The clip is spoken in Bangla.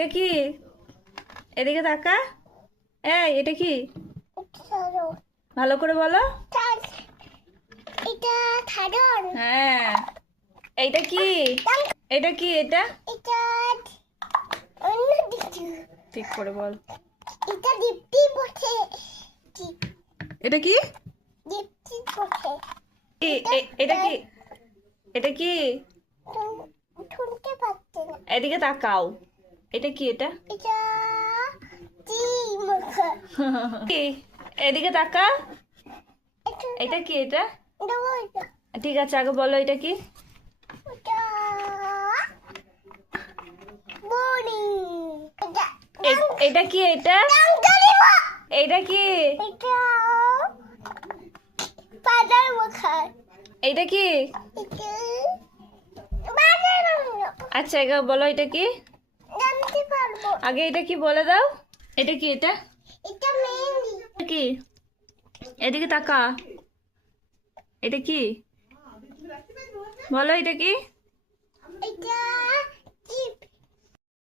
এটা কি? এদিকে তাকা। এই এটা কি? ভালো করে বলো। এটা থাডন। হ্যাঁ। এইটা কি? এটা কি? এটা এটা অন্য কিছু। ঠিক করে বল। এটা দীপ্তি বটে। এটা কি? দীপ্তি বটে। এটা কি? এটা কি? শুনতে পাচ্ছে না। এদিকে তাকাও। এটা কি? এটা এটা টি মুখে। কি? এদিকে তাকা। এটা কি? এটা এটা ঠিক আছে, আগে বলো এটা কি? এটা বড়ি। এটা এটা কি? এটা এইটা কি? এটা পাদার মুখে। এইটা কি? এটা বাজার আচ্ছা, আগে বলো এটা কি? জানতে পারবো। আগে এটা কি বলে দাও। এটা কি? এটা এটা মেহেন্দি। এটা কি? এদিকে তাকা। এটা কি? বলো এটা কি? এটা